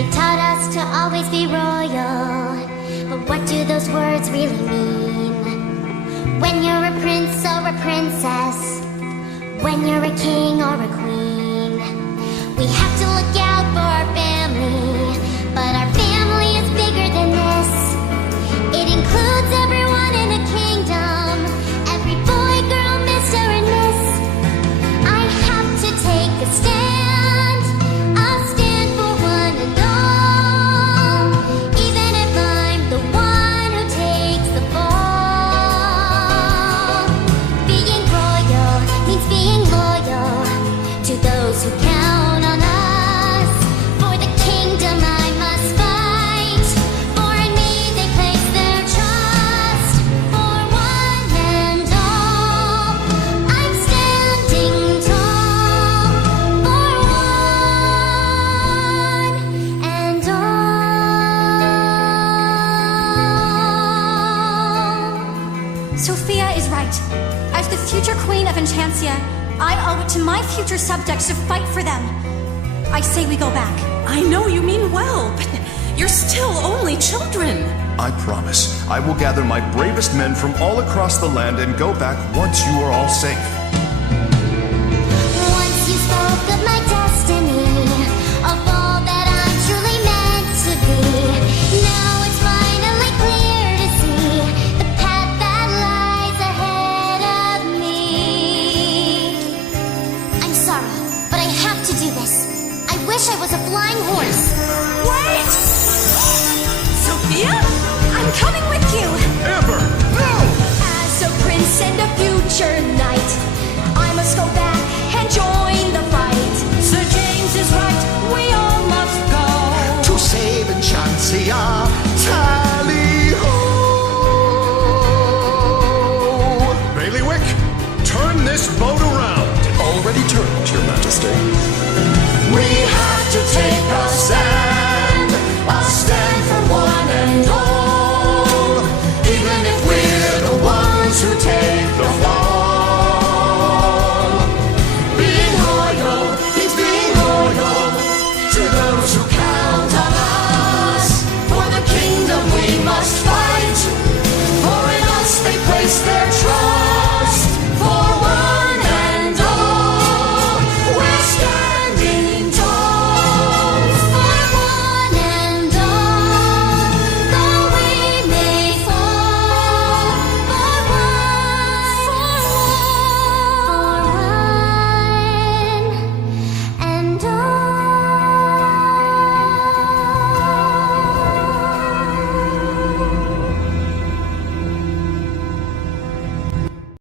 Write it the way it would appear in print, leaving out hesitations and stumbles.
They taught us to always be royal, but what do those words really mean? When you're a prince or a princess, when you're a king or a queen, we have to look out for our family, but our family is bigger than this. It includes everyone in the kingdom, every boy, girl, mister, and miss. I have to take a stand, I'll stand for one and all, even if I'm the one who takes the fall. Being royal means being loyal to those who count on us. For the kingdom I must fight, for in me they place their trust. For one and all, I'm standing tall. For one and all. Sophia is right. As the future queen of Enchantia, I owe it to my future subjects to fight for them. I say we go back. I know you mean well, but you're still only children. I promise I will gather my bravest men from all across the land and go back once you are all safe. Once you spoke of my destiny, of all that I'm truly meant to be. Now it's finally clear to see the path that lies ahead of me. I'm sorry, but I have to do this. I wish I was a flying horse. Wait! Sophia? I'm coming with you. Amber, no! As a prince and a future knight, I must go back and join the fight. Sir James is right, we all must go. To save Enchantia, tally-ho! Bailiwick, turn this boat